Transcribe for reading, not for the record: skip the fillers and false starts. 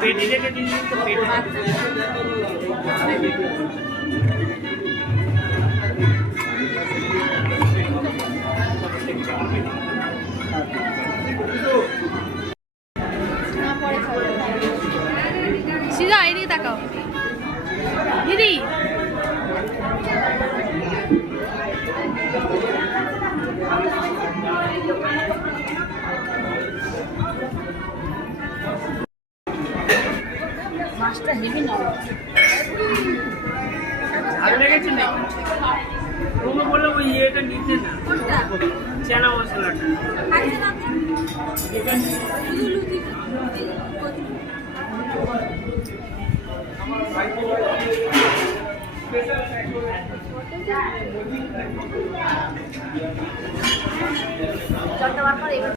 পেটি রেখে দিন তো পেটি সিধা এদিকে তাকাও দিদি। মাছটা হেভি না ঝাল লেগেছে না তুমি বললো ওই ইয়েটা নিতে না চানা মশলাটা জলটা বার করে